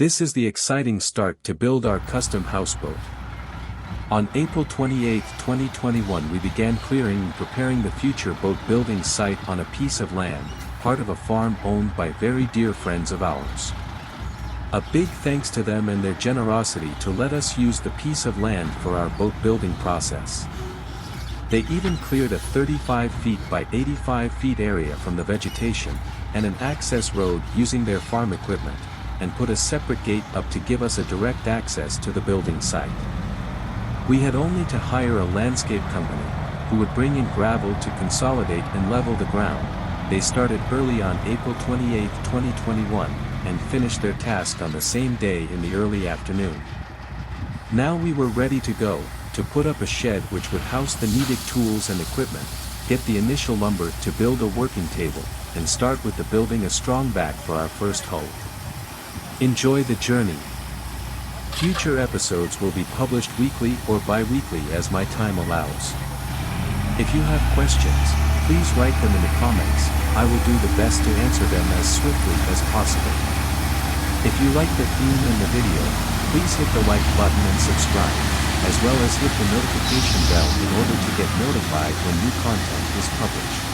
This is the exciting start to build our custom houseboat. On April 28, 2021 we began clearing and preparing the future boat building site on a piece of land, part of a farm owned by very dear friends of ours. A big thanks to them and their generosity to let us use the piece of land for our boat building process. They even cleared a 35 feet by 85 feet area from the vegetation, and an access road using their farm equipment, and put a separate gate up to give us a direct access to the building site. We had only to hire a landscape company, who would bring in gravel to consolidate and level the ground. They started early on April 28, 2021, and finished their task on the same day in the early afternoon. Now we were ready to go, to put up a shed which would house the needed tools and equipment, get the initial lumber to build a working table, and start with the building a strong back for our first hull. Enjoy the journey. Future episodes will be published weekly or bi-weekly as my time allows. If you have questions, please write them in the comments. I will do the best to answer them as swiftly as possible. If you like the theme and the video, please hit the like button and subscribe, as well as hit the notification bell in order to get notified when new content is published.